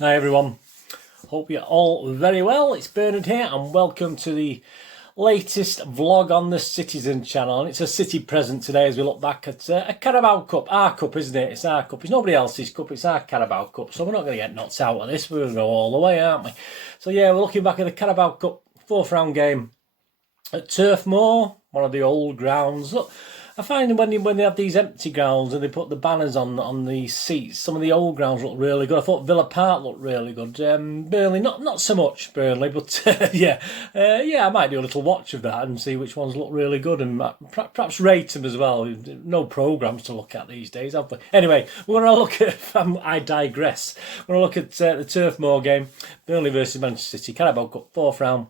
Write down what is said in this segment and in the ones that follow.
Hi everyone, hope you're all very well. It's Bernard here and welcome to the latest vlog on the Citizen channel. And it's a City present today as we look back at a Carabao Cup. Our cup, isn't it? It's our cup. It's nobody else's cup, it's our Carabao Cup. So we're not going to get knocked out of this. We're going to go all the way, aren't we? So yeah, we're looking back at the Carabao Cup 4th round game at Turf Moor, one of the old grounds. Look, I find when they have these empty grounds and they put the banners on the seats, some of the old grounds look really good. I thought Villa Park looked really good. Burnley, not so much Burnley, but yeah, I might do a little watch of that and see which ones look really good and perhaps rate them as well. No programmes to look at these days, have we? Anyway, we're going to look at, I digress, we're going to look at the Turf Moor game, Burnley versus Manchester City, Carabao Cup, 4th round.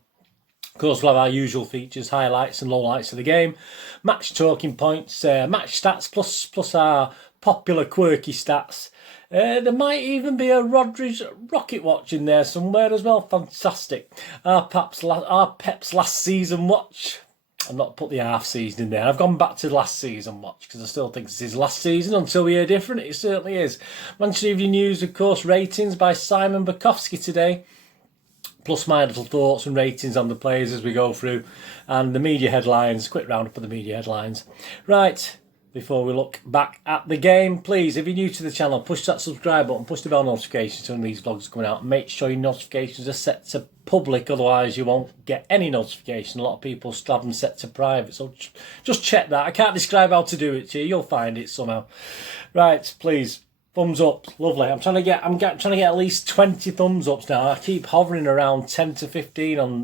Of course, we'll have our usual features, highlights and lowlights of the game, match talking points, match stats, plus our popular quirky stats. There might even be a Rodri's Rocket Watch in there somewhere as well. Fantastic. Our Pep's last season watch. I've not put the half season in there. I've gone back to last season watch because I still think this is last season until we hear different. It certainly is. Manchester Evening News, of course, ratings by Simon Bukowski today. Plus my little thoughts and ratings on the players as we go through. And the media headlines, quick roundup of the media headlines. Right, before we look back at the game, please, if you're new to the channel, push that subscribe button, push the bell notifications when these vlogs are coming out. Make sure your notifications are set to public, otherwise you won't get any notification. A lot of people still have them set to private, so just check that. I can't describe how to do it to you, you'll find it somehow. Right, please. Thumbs up, lovely. I'm trying to get at least 20 thumbs ups now. I keep hovering around 10 to 15 on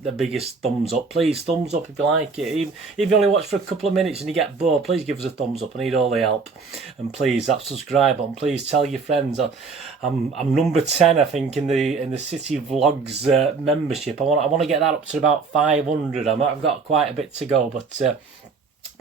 the biggest thumbs up. Please, thumbs up if you like it. Even if you only watch for a couple of minutes and you get bored, please give us a thumbs up. I need all the help. And please, that subscribe button. Please tell your friends. I'm number 10, I think, in the City Vlogs membership. I want to get that up to about 500. I've got quite a bit to go, but.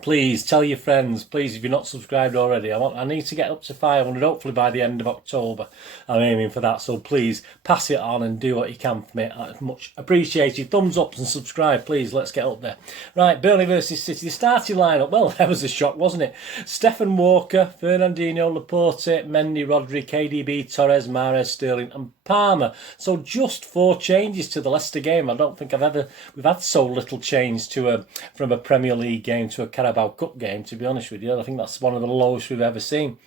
Please tell your friends, please, if you're not subscribed already. I need to get up to 500, hopefully by the end of October. I'm aiming for that, so please pass it on and do what you can for me. That's much appreciated. Thumbs up and subscribe, please. Let's get up there. Right, Burnley versus City. The starting lineup, well, that was a shock, wasn't it? Stephen Walker, Fernandinho, Laporte, Mendy, Rodri, KDB, Torres, Mahrez, Sterling and Palmer. So just 4 changes to the Leicester game. I don't think we've had so little change from a Premier League game to a Carabao Cup game, to be honest with you. I think that's one of the lowest we've ever seen.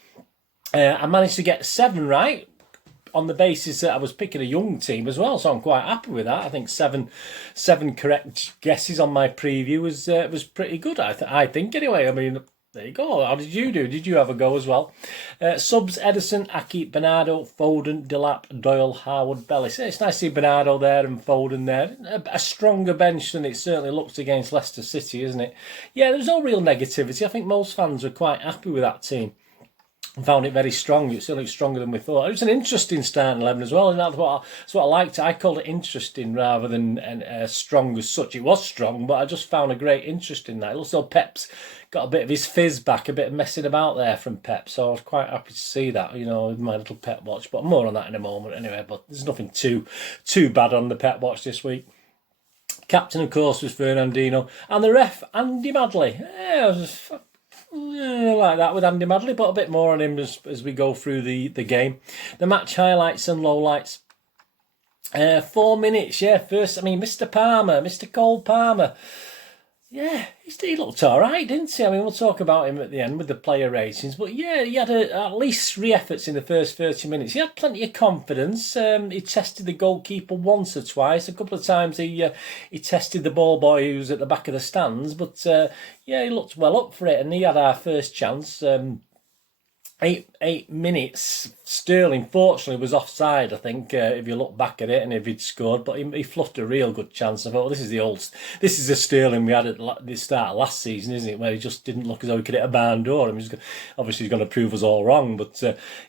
I managed to get 7 right on the basis that I was picking a young team as well, so I'm quite happy with that. I think seven correct guesses on my preview was pretty good. I think anyway. I mean, there you go. How did you do? Did you have a go as well? Subs: Edison, Aki, Bernardo, Foden, Delap, Doyle, Harwood, Belly. So it's nice to see Bernardo there and Foden there. A stronger bench than it certainly looks against Leicester City, isn't it? Yeah, there's no real negativity. I think most fans were quite happy with that team. Found it very strong. It certainly stronger than we thought. It was an interesting starting 11 as well, and that's what I liked. I called it interesting rather than strong as such. It was strong, but I just found a great interest in that. It looks like Pep's got a bit of his fizz back, a bit of messing about there from Pep, so I was quite happy to see that, you know, with my little Pep watch. But more on that in a moment anyway, but there's nothing too bad on the Pep watch this week. Captain, of course, was Fernandinho, and the ref, Andy Madley. Yeah, like that with Andy Madley, but a bit more on him as we go through the game. The match highlights and lowlights. 4 minutes, yeah. First, I mean, Mr. Cole Palmer. Yeah, he looked all right, didn't he? I mean, we'll talk about him at the end with the player ratings. But yeah, he had at least 3 efforts in the first 30 minutes. He had plenty of confidence. He tested the goalkeeper once or twice. A couple of times he tested the ball boy who was at the back of the stands. But yeah, he looked well up for it. And he had our first chance. 8 minutes. Sterling, fortunately, was offside, I think, if you look back at it, and if he'd scored. But he fluffed a real good chance. I thought, well, this is the Sterling we had at the start of last season, isn't it? Where he just didn't look as though he could hit a barn door. I mean, he's going to prove us all wrong. But,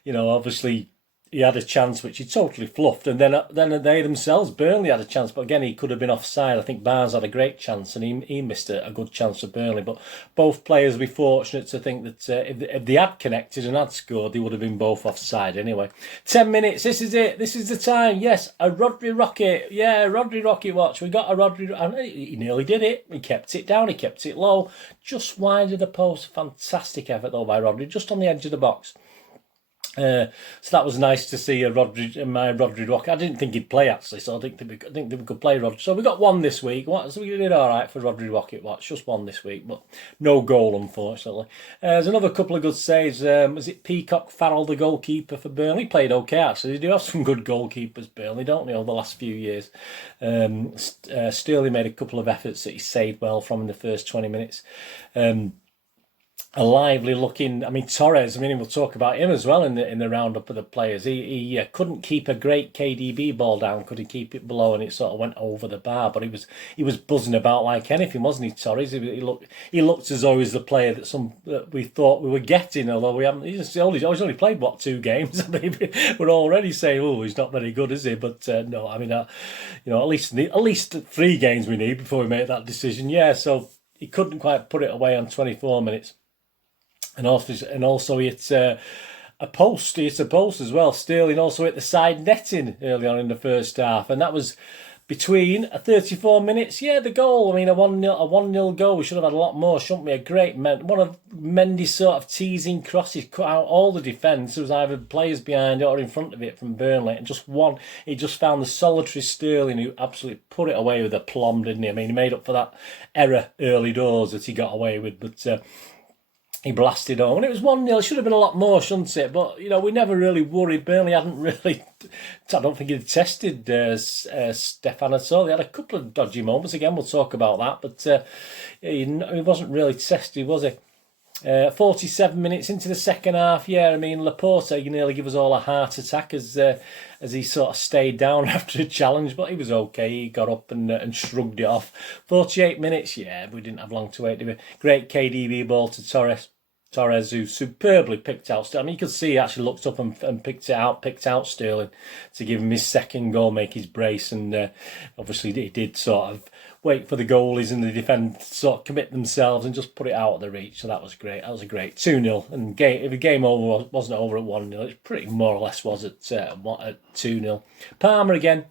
you know, obviously, he had a chance which he totally fluffed, and then they themselves, Burnley, had a chance, but again he could have been offside. I think Barnes had a great chance and he missed a good chance for Burnley, but both players would be fortunate to think that if they had connected and had scored, they would have been both offside anyway. 10 minutes, this is it, this is the time. Yes, a Rodri Rocket, yeah, Rodri Rocket watch. We got a Rodri, and he nearly did it. He kept it down, he kept it low, just wide of the post. Fantastic effort though by Rodri, just on the edge of the box. So that was nice to see Rodri Rock. I didn't think he'd play actually, so I think that we could play Rodri. So we got one this week. So we did all right for Rodri Rocket Watch, just one this week, but no goal unfortunately. There's another couple of good saves. Was it Peacock Farrell, the goalkeeper for Burnley? He played okay actually. They do have some good goalkeepers, Burnley, don't they? Over the last few years, Sterling made a couple of efforts that he saved well from in the first 20 minutes. A lively looking, I mean, Torres, I mean, we'll talk about him as well in the roundup of the players. He couldn't keep a great KDB ball down, could he keep it below, and it sort of went over the bar, but he was buzzing about like anything, wasn't he, Torres? He looked as though he was the player that we thought we were getting, although we haven't. He's only played, what, 2 games? I mean, we're already saying, oh, he's not very good, is he? But no, I mean, at least 3 games we need before we make that decision. Yeah, so he couldn't quite put it away on 24 minutes. And also he hit a post. He hit a post as well. Sterling also hit the side netting early on in the first half, and that was between 34 minutes. Yeah, the goal. I mean, a 1-0 goal. We should have had a lot more, shouldn't we? A great one of Mendy's sort of teasing crosses, cut out all the defence. There was either players behind it or in front of it from Burnley, and just one. He just found the solitary Sterling who absolutely put it away with aplomb, didn't he? I mean, he made up for that error early doors that he got away with, but. He blasted home, and it was 1-0. It should have been a lot more, shouldn't it? But, we never really worried. Burnley hadn't really... I don't think he'd tested Stefan at all. He had a couple of dodgy moments. Again, we'll talk about that. But he wasn't really tested, was he? 47 minutes into the second half. Yeah, I mean, Laporte nearly gave us all a heart attack as he sort of stayed down after a challenge, but he was okay. He got up and shrugged it off. 48 minutes, yeah, we didn't have long to wait, did we? Great KDB ball to Torres, who superbly picked out Sterling. I mean, you could see he actually looked up and picked out Sterling to give him his second goal, make his brace, and obviously he did sort of wait for the goalies and the defence sort of commit themselves and just put it out of the reach. So that was great. That was a great 2-0. And if the game wasn't over at 1-0, it pretty more or less was at 2-0. Palmer again.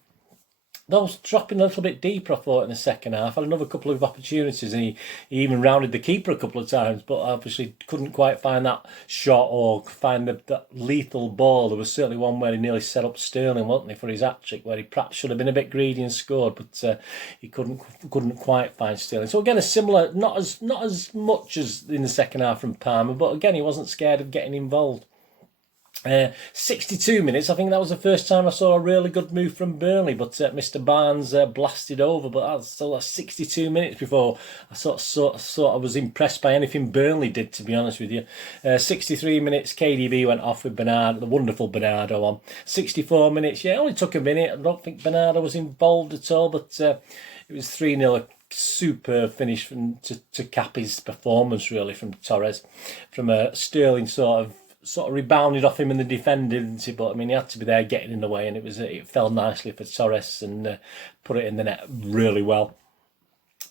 Those dropping a little bit deeper, I thought, in the second half. Had another couple of opportunities, and he even rounded the keeper a couple of times, but obviously couldn't quite find that shot or find that lethal ball. There was certainly one where he nearly set up Sterling, wasn't he, for his hat-trick, where he perhaps should have been a bit greedy and scored, but he couldn't quite find Sterling. So again, a similar, not as much as in the second half from Palmer, but again, he wasn't scared of getting involved. 62 minutes, I think that was the first time I saw a really good move from Burnley, but Mr. Barnes blasted over, but that's 62 minutes before I sort of was impressed by anything Burnley did, to be honest with you. 63 minutes, KDB went off with Bernardo, the wonderful Bernardo on. 64 minutes, yeah, it only took a minute. I don't think Bernardo was involved at all, but it was 3-0. Super finish to cap his performance, really, from Torres. From Sterling sort of rebounded off him in the defender, didn't he? But I mean, he had to be there getting in the way, and it fell nicely for Torres and put it in the net really well.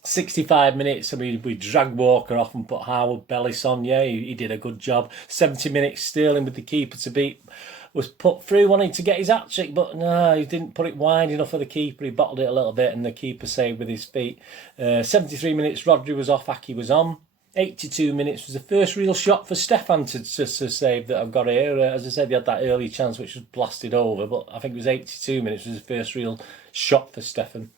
65 minutes, I mean, we dragged Walker off and put Howard Bellis on. Yeah, he did a good job. 70 minutes, Sterling with the keeper to beat. Was put through, wanting to get his hat-trick, but no, he didn't put it wide enough for the keeper. He bottled it a little bit, and the keeper saved with his feet. 73 minutes, Rodri was off, Aki was on. 82 minutes was the first real shot for Stefan to save that I've got here. As I said, he had that early chance which was blasted over, but I think it was 82 minutes was the first real shot for Stefan.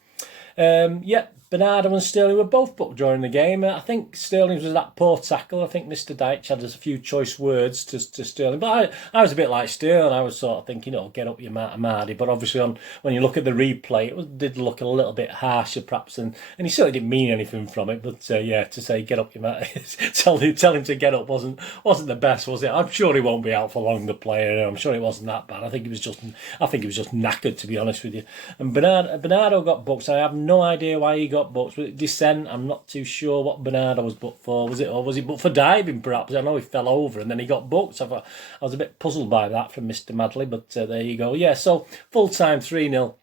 Bernardo and Sterling were both booked during the game. I think Sterling was that poor tackle. I think Mr. Deitch had a few choice words to Sterling. But I was a bit like Sterling. I was sort of thinking, get up your Mardy. But obviously, when you look at the replay, it did look a little bit harsher, perhaps. And he certainly didn't mean anything from it. But to say get up your Mardy, tell him to get up wasn't the best, was it? I'm sure he won't be out for long, the player. I'm sure it wasn't that bad. I think he was just knackered, to be honest with you. And Bernardo got booked. I have no idea why he got booked. With descent, I'm not too sure what Bernardo was booked for. Was he booked for diving, perhaps? I know he fell over and then he got booked. I was a bit puzzled by that from Mr. Madley, but there you go. Yeah, so full-time 3-0.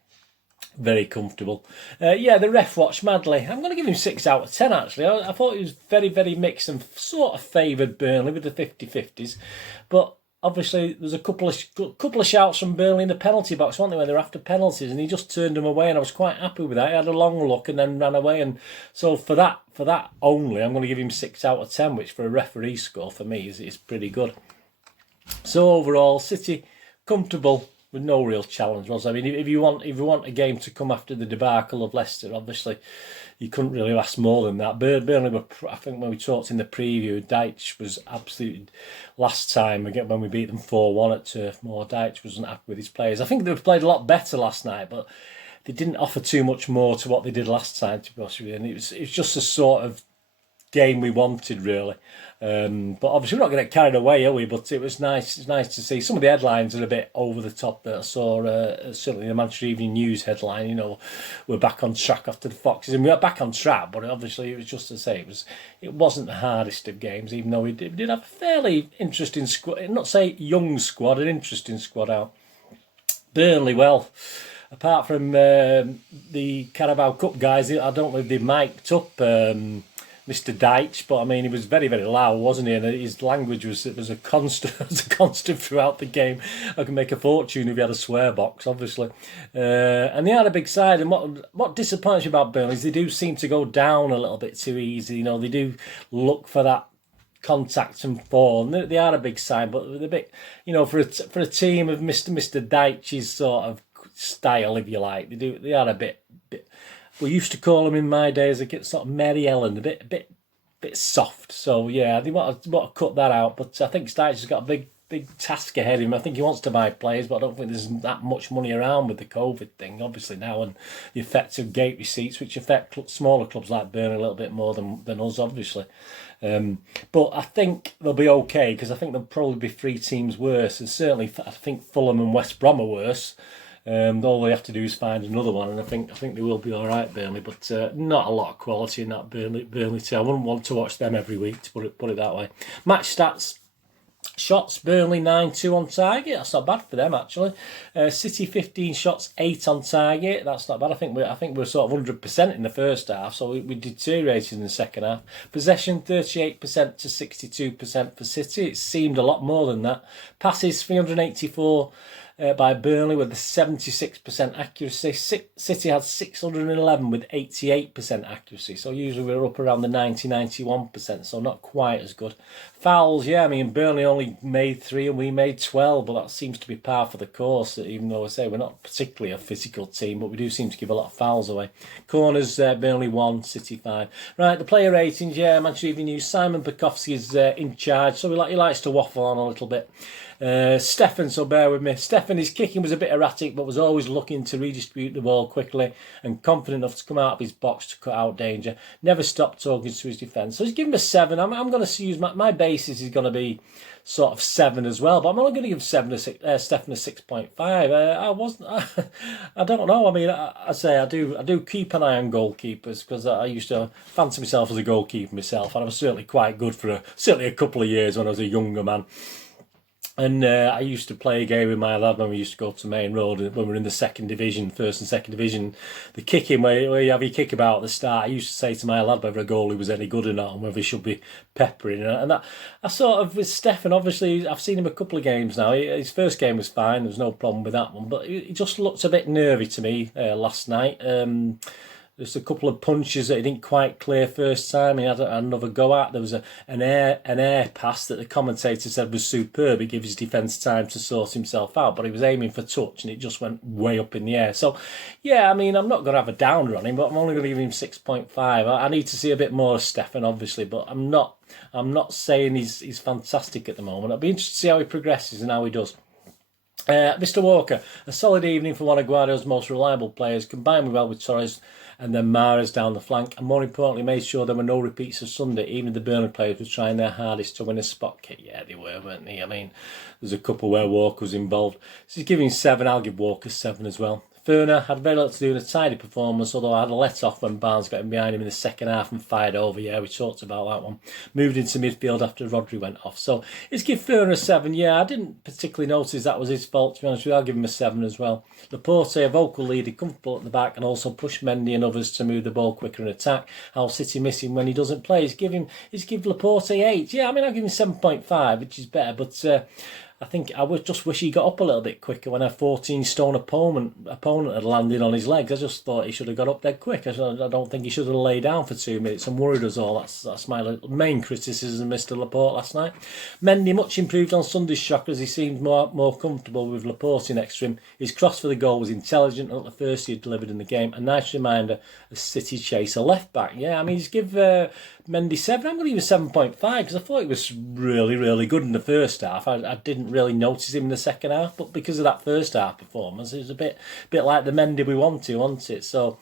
Very comfortable. The ref watched Madley. I'm going to give him 6 out of 10, actually. I thought he was very, very mixed and sort of favoured Burnley with the 50-50s. But obviously, there's a couple of shouts from Burnley in the penalty box, weren't there, when they were after penalties, and he just turned them away, and I was quite happy with that. He had a long look and then ran away, and so for that only, I'm going to give him 6 out of 10, which for a referee score for me is pretty good. So overall, City comfortable with no real challenge, was. I mean, if you want a game to come after the debacle of Leicester, obviously you couldn't really ask more than that. Burnley were, I think when we talked in the preview, Deitch was absolutely, last time again when we beat them 4-1 at Turf Moor, Deitch wasn't happy with his players. I think they played a lot better last night, but they didn't offer too much more to what they did last time, to be honest with you. And it was just a sort of game we wanted, really. But obviously we're not going to get carried away, are we? But it was nice. It's nice to see. Some of the headlines are a bit over the top. That I saw certainly the Manchester Evening News headline. You know, we're back on track after the Foxes, and we are back on track. But obviously it was just to say it wasn't the hardest of games, even though we did have a fairly interesting squad. Not say young squad, an interesting squad out. Burnley, well, apart from the Carabao Cup guys, I don't know if they mic'd up Mr. Deitch, but I mean, he was very, very loud, wasn't he? And his language was a constant, throughout the game. I can make a fortune if he had a swear box, obviously. And they had a big side. And what disappoints me about Burnley is they do seem to go down a little bit too easy. You know, they do look for that contact and fall. And they are a big side, but they're a bit, you know, for a team of Mr. Deitch's sort of style, if you like, they are a bit. We used to call them in my days a sort of Mary Ellen, a bit soft. So yeah, they want to cut that out. But I think Deitch has got a big task ahead of him. I think he wants to buy players, but I don't think there's that much money around with the COVID thing, obviously now, and the effect of gate receipts, which affect smaller clubs like Burnley a little bit more than us, obviously. But I think they'll be okay, because I think there'll probably be 3 teams worse, and certainly I think Fulham and West Brom are worse. All they have to do is find another one, and I think they will be all right, Burnley. But not a lot of quality in that Burnley team. I wouldn't want to watch them every week, to put it that way. Match stats: shots, Burnley 9-2 on target. That's not bad for them, actually. City 15 shots, 8 on target. That's not bad. I think we're sort of 100% in the first half, so we deteriorated in the second half. Possession 38% to 62% for City. It seemed a lot more than that. Passes 384. By Burnley with a 76% accuracy. City had 611 with 88% accuracy. So usually we're up around the 90-91%, so not quite as good. Fouls, yeah, I mean, Burnley only made 3 and we made 12, but that seems to be par for the course, even though I say we're not particularly a physical team, but we do seem to give a lot of fouls away. Corners, Burnley 1, City 5. Right, the player ratings, yeah, Manchester Evening News, Simon Bukowski is in charge, so he likes to waffle on a little bit. Stefan, so bear with me. Stefan, his kicking was a bit erratic, but was always looking to redistribute the ball quickly and confident enough to come out of his box to cut out danger. Never stopped talking to his defence. So he's given him a 7. I'm going to use my basis is going to be sort of 7 as well, but I'm only going to give Stefan a 6.5. I don't know. I mean, I do keep an eye on goalkeepers, because I used to fancy myself as a goalkeeper myself, and I was certainly quite good for certainly a couple of years when I was a younger man. And I used to play a game with my lad when we used to go to Main Road when we were in the second division, first and second division. The kicking, where you have your kick about at the start, I used to say to my lad whether a goalie was any good or not and whether he should be peppering. And that, I sort of, with Stefan, obviously, I've seen him a couple of games now. His first game was fine, there was no problem with that one. But he just looked a bit nervy to me last night. There's a couple of punches that he didn't quite clear first time. He had another go at. There was an air pass that the commentator said was superb. He gives his defence time to sort himself out, but he was aiming for touch and it just went way up in the air. So, yeah, I mean, I'm not going to have a downer on him, but I'm only going to give him 6.5. I need to see a bit more of Stefan, obviously, but I'm not saying he's fantastic at the moment. I'll be interested to see how he progresses and how he does. Mr. Walker, a solid evening for one of Guardiola's most reliable players, combined well with Torres and then Mahrez down the flank, and more importantly made sure there were no repeats of Sunday. Even the Burnley players were trying their hardest to win a spot kick. Yeah, they were, weren't they? I mean, there's a couple where Walker was involved. So he's giving 7, I'll give Walker 7 as well. Furner had very little to do with a tidy performance, although I had a let-off when Barnes got him behind him in the second half and fired over. Yeah, we talked about that one. Moved into midfield after Rodri went off. So let's give Furner a 7. Yeah, I didn't particularly notice that was his fault, to be honest with you. I'll give him a 7 as well. Laporte, a vocal leader, comfortable at the back, and also pushed Mendy and others to move the ball quicker in attack. How City miss him when he doesn't play. He's give Laporte 8. Yeah, I mean, I'll give him 7.5, which is better, but I think I would just wish he got up a little bit quicker when a 14-stone opponent had landed on his legs. I just thought he should have got up dead quick. I don't think he should have laid down for 2 minutes and worried us all. That's my main criticism of Mr. Laporte last night. Mendy much improved on Sunday's shocker as he seemed more comfortable with Laporte next to him. His cross for the goal was intelligent and at the first he had delivered in the game. A nice reminder of City chaser left back. Yeah, I mean, he's give Mendy 7. I'm going to give him 7.5 because I thought he was really, really good in the first half. I didn't really notice him in the second half, but because of that first half performance, it was a bit like the Mendy we wanted, wasn't it? So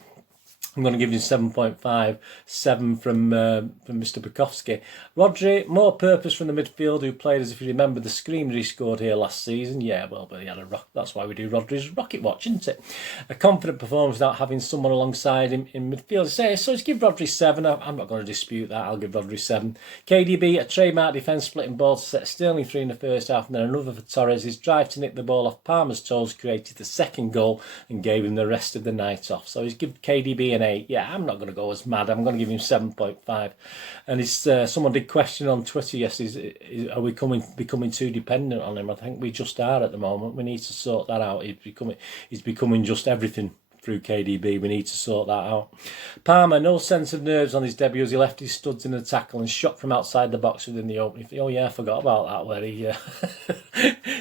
I'm going to give you 7.5, 7 from Mr. Bukowski. Rodri, more purpose from the midfield, who played as if you remember the screamer he scored here last season. Yeah, well, but he had a rock. That's why we do Rodri's rocket watch, isn't it? A confident performance without having someone alongside him in midfield. So let's give Rodri 7. I'm not going to dispute that. I'll give Rodri 7. KDB, a trademark defence, splitting ball to set Sterling 3 in the first half, and then another for Torres. His drive to nick the ball off Palmer's toes created the second goal and gave him the rest of the night off. So he's give KDB an 8. Yeah, I'm not going to go as mad. I'm going to give him 7.5. And someone did question on Twitter yesterday, are we becoming too dependent on him? I think we just are at the moment. We need to sort that out. He's becoming just everything through KDB. We need to sort that out. Palmer, no sense of nerves on his debut as he left his studs in the tackle and shot from outside the box within the opening. Oh yeah, I forgot about that where he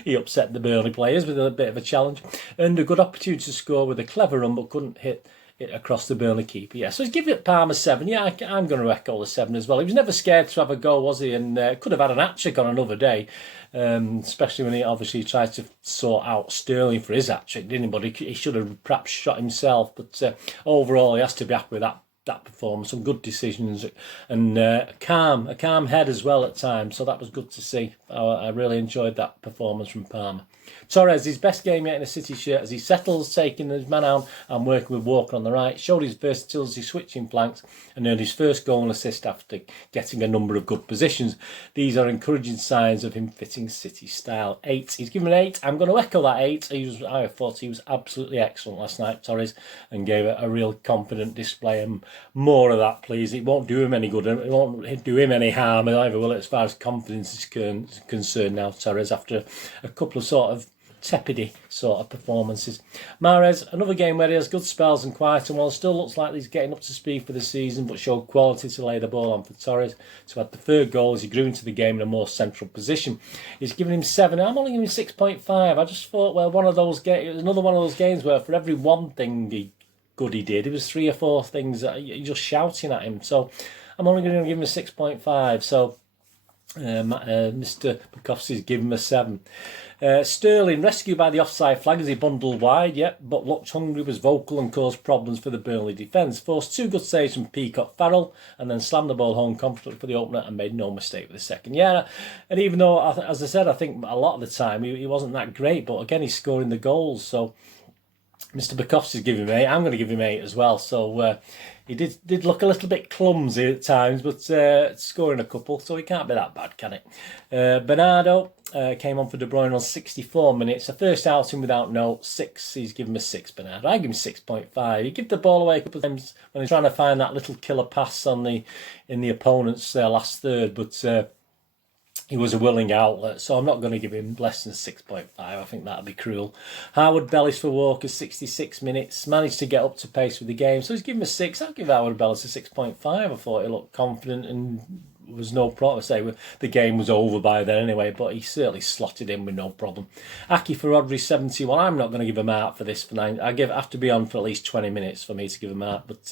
he upset the Burnley players with a bit of a challenge. Earned a good opportunity to score with a clever run but couldn't hit it across the Burnley keeper. Yeah, so he's giving it Palmer 7. Yeah, I'm going to echo the 7 as well. He was never scared to have a go, was he? And could have had an hat-trick on another day, especially when he obviously tried to sort out Sterling for his hat-trick, didn't he? But he should have perhaps shot himself. But overall, he has to be happy with that performance. Some good decisions and a calm head as well at times. So that was good to see. I really enjoyed that performance from Palmer. Torres, his best game yet in a City shirt as he settles, taking his man out and working with Walker on the right, showed his versatility switching flanks and earned his first goal and assist after getting a number of good positions. These are encouraging signs of him fitting City style. 8. He's given an 8. I'm going to echo that 8. I thought he was absolutely excellent last night, Torres, and gave it a real confident display. And more of that, please. It won't do him any good. It won't do him any harm either, will it, as far as confidence is concerned now, Torres, after a couple of sort of tepid sort of performances. Mahrez, another game where he has good spells and quieter ones. Still looks like he's getting up to speed for the season, but showed quality to lay the ball on for Torres to add the third goal as he grew into the game in a more central position. He's given him 7. I'm only giving him 6.5. I just thought, well, it was another one of those games where for every one thing he did, it was 3 or 4 things that you're just shouting at him. So I'm only going to give him a 6.5. So Mr. Bukowski's given him a 7. Sterling, rescued by the offside flag as he bundled wide, but looked hungry, was vocal and caused problems for the Burnley defence. Forced 2 good saves from Peacock Farrell and then slammed the ball home confidently for the opener and made no mistake with the second. Yeah, and even though, as I said, I think a lot of the time he wasn't that great, but again, he's scoring the goals. So Mr. Bukowski's giving him 8. I'm going to give him 8 as well. So he did look a little bit clumsy at times, but scoring a couple, so he can't be that bad, can it? Bernardo came on for De Bruyne on 64 minutes. A first outing without note. 6. He's given him a 6, Bernardo. I give him 6.5. He gave the ball away a couple of times when he's trying to find that little killer pass in the opponent's last third, but he was a willing outlet, so I'm not going to give him less than 6.5. I think that would be cruel. Harwood Bellis for Walker, 66 minutes. Managed to get up to pace with the game, so he's given him a 6. I'll give Harwood Bellis a 6.5. I thought he looked confident and was no problem. Say the game was over by then anyway, but he certainly slotted in with no problem. Aki for Rodri, 71. I'm not going to give him out for this for 9. I have to be on for at least 20 minutes for me to give him out. But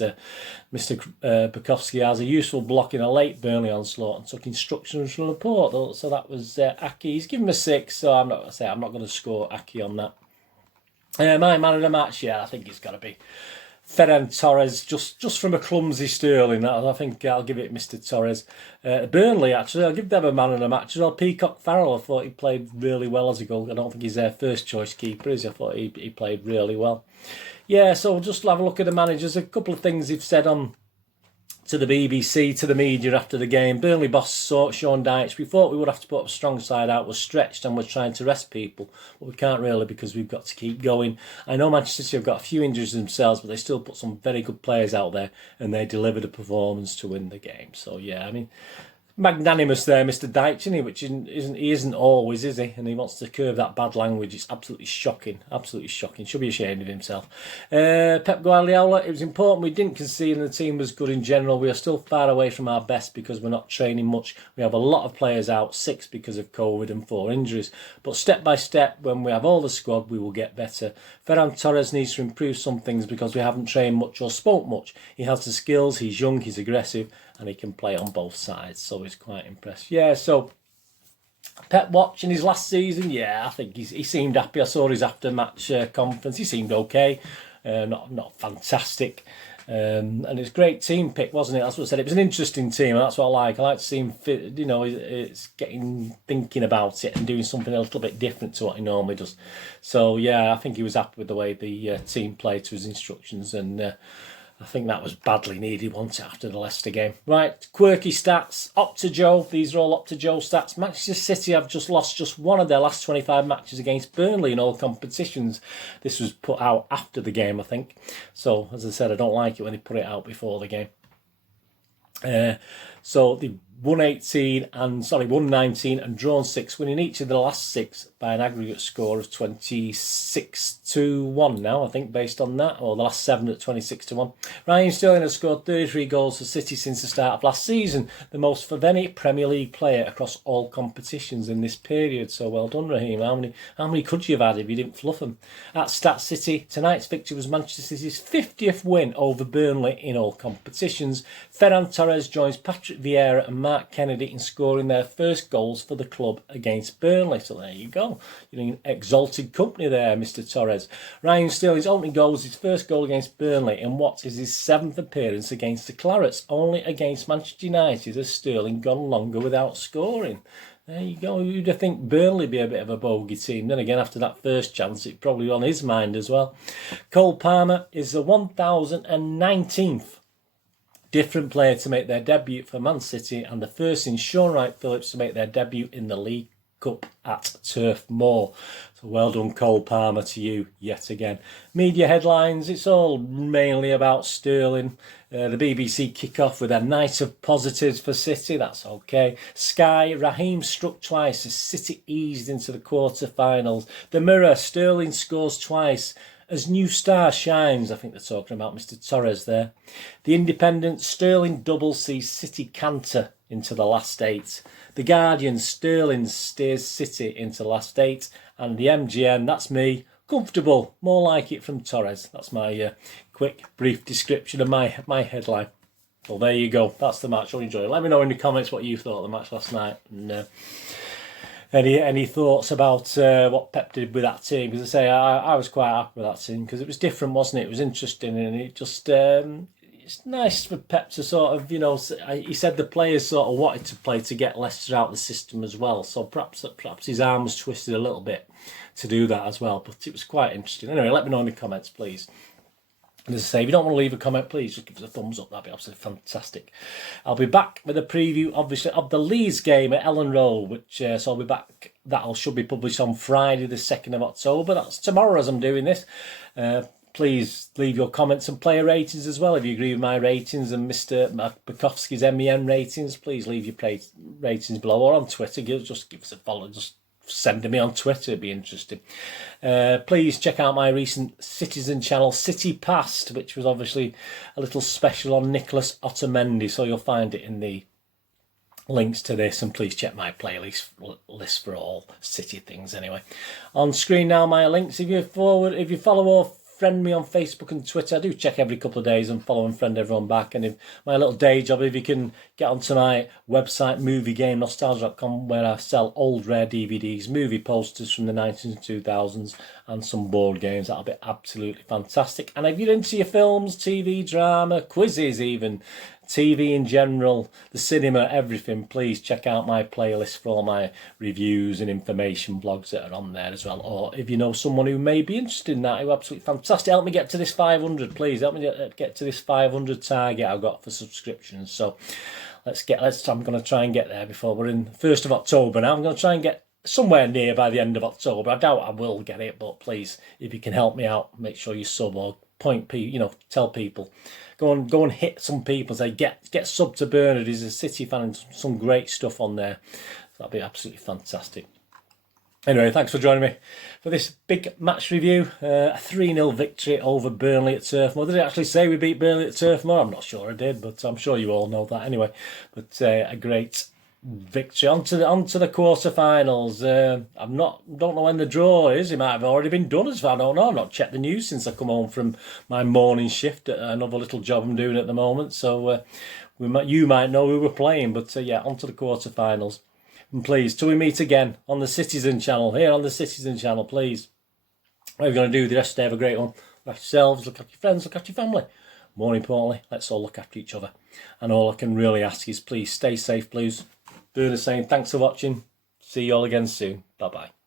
Mr. Bukowski has a useful block in a late Burnley onslaught and took instructions from Laporte. So that was Aki. He's given him a 6. So I'm not going to score Aki on that. My man of the match, I think it's got to be Ferran Torres, just from a clumsy Sterling. I think I'll give it Mr. Torres. Burnley, actually, I'll give them a man of the match as well. Peacock Farrell, I thought he played really well as a goal. I don't think he's their first choice keeper, is he? I thought he played really well. Yeah, so just have a look at the managers. A couple of things he've said on to the BBC, to the media after the game. Burnley boss Sean Dyche, we thought we would have to put a strong side out, was stretched and was trying to rest people, but we can't really because we've got to keep going. I know Manchester City have got a few injuries themselves, but they still put some very good players out there and they delivered a performance to win the game. So yeah, I mean, magnanimous there, Mr. Dyche, isn't he? Which he isn't always, is he? And he wants to curb that bad language. It's absolutely shocking. Absolutely shocking. Should be ashamed of himself. Pep Guardiola, it was important we didn't concede and the team was good in general. We are still far away from our best because we're not training much. We have a lot of players out, 6 because of COVID and 4 injuries. But step by step, when we have all the squad, we will get better. Ferran Torres needs to improve some things because we haven't trained much or spoke much. He has the skills, he's young, he's aggressive, and he can play on both sides, so he's quite impressed. Yeah, so Pep watching his last season, yeah, I think he seemed happy. I saw his after-match conference. He seemed okay, not fantastic. And it's a great team pick, wasn't it? That's what I said. It was an interesting team, and that's what I like. I like to see him fit, you know, it's thinking about it and doing something a little bit different to what he normally does. So, yeah, I think he was happy with the way the team played to his instructions, and I think that was badly needed, wasn't it, after the Leicester game. Right, quirky stats. Opta Joe. These are all Opta Joe stats. Manchester City have just lost one of their last 25 matches against Burnley in all competitions. This was put out after the game, I think. So, as I said, I don't like it when they put it out before the game. So they won 19 and drawn 6, winning each of the last 6 by an aggregate score of 26-1 now, I think, based on that, or the last 7 at 26-1. Raheem Sterling has scored 33 goals for City since the start of last season, the most for any Premier League player across all competitions in this period. So well done, Raheem. How many could you have had if you didn't fluff them? At Stat City, tonight's victory was Manchester City's 50th win over Burnley in all competitions. Ferran Torres joins Patrick Vieira and Mark Kennedy in scoring their first goals for the club against Burnley. So there you go. You're in exalted company there, Mr. Torres. Raheem Sterling's opening goal was his first goal against Burnley in what is his 7th appearance against the Clarets. Only against Manchester United has Sterling gone longer without scoring. There you go. You'd have think Burnley be a bit of a bogey team. Then again, after that first chance, it's probably on his mind as well. Cole Palmer is the 1019th different player to make their debut for Man City and the first in Sean Wright-Phillips to make their debut in the League Cup at Turf Moor. So well done, Cole Palmer, to you yet again. Media headlines, it's all mainly about Sterling. The BBC kick off with a night of positives for City, that's okay. Sky, Raheem struck twice as City eased into the quarter-finals. The Mirror, Sterling scores twice as new star shines. I think they're talking about Mr. Torres there. The Independent, Sterling double sees City canter into the last 8. The Guardian, Sterling steers City into the last 8. And the MGN, that's me, comfortable, more like it from Torres. That's my quick, brief description of my headline. Well, there you go. That's the match. I enjoy it. Let me know in the comments what you thought of the match last night. And any thoughts about what Pep did with that team? Because I say I was quite happy with that team because it was different, wasn't it? It was interesting, and it just it's nice for Pep to sort of, you know, he said the players sort of wanted to play to get Leicester out of the system as well. So perhaps his arm was twisted a little bit to do that as well. But it was quite interesting. Anyway, let me know in the comments, please. And as I say, if you don't want to leave a comment, please just give us a thumbs up. That'd be absolutely fantastic. I'll be back with a preview, obviously, of the Leeds game at Ellen Road, which so I'll be back. That should be published on Friday, the 2nd of October. That's tomorrow as I'm doing this. Please leave your comments and player ratings as well. If you agree with my ratings and Mr. Bukowski's MEN ratings, please leave your ratings below or on Twitter. Just give us a follow. Just send me on Twitter, it'd be interesting. Please check out my recent Citizen channel, City Past, which was obviously a little special on NICOLAS OTAMENDI, so you'll find it in the links to this, and please check my playlist list for all City things anyway. On screen now, my links. If you follow or friend me on Facebook and Twitter, I do check every couple of days and follow and friend everyone back. And if my little day job, if you can get onto my website, moviegamenostalgia.com, where I sell old rare DVDs, movie posters from the 1900s and 2000s, and some board games, that'll be absolutely fantastic. And if you're into your films, TV, drama, quizzes even, TV in general, the cinema, everything, please check out my playlist for all my reviews and information blogs that are on there as well. Or if you know someone who may be interested in that, who absolutely fantastic, help me get to this 500, please. Help me get to this 500 target I've got for subscriptions. So I'm going to try and get there before we're in 1st of October now. I'm going to try and get somewhere near by the end of October. I doubt I will get it, but please, if you can help me out, make sure you sub or tell people. Go and hit some people. Say get sub to Bernard. He's a City fan and some great stuff on there. That'd be absolutely fantastic. Anyway, thanks for joining me for this big match review. A 3-0 victory over Burnley at Turf Moor. Did I actually say we beat Burnley at Turf Moor? I'm not sure I did, but I'm sure you all know that anyway. But a great victory. On to the quarterfinals. Don't know when the draw is. It might have already been done as far. I don't know. I've not checked the news since I come home from my morning shift at another little job I'm doing at the moment. So you might know who we're playing. But yeah, on to the quarterfinals. And please, till we meet again on the Citizen channel, here on the Citizen channel, please. What are you going to do the rest of the day? Have a great one. Look after yourselves, look after your friends, look after your family. More importantly, let's all look after each other. And all I can really ask is please stay safe, please. Doing the same. Thanks for watching. See you all again soon. Bye-bye.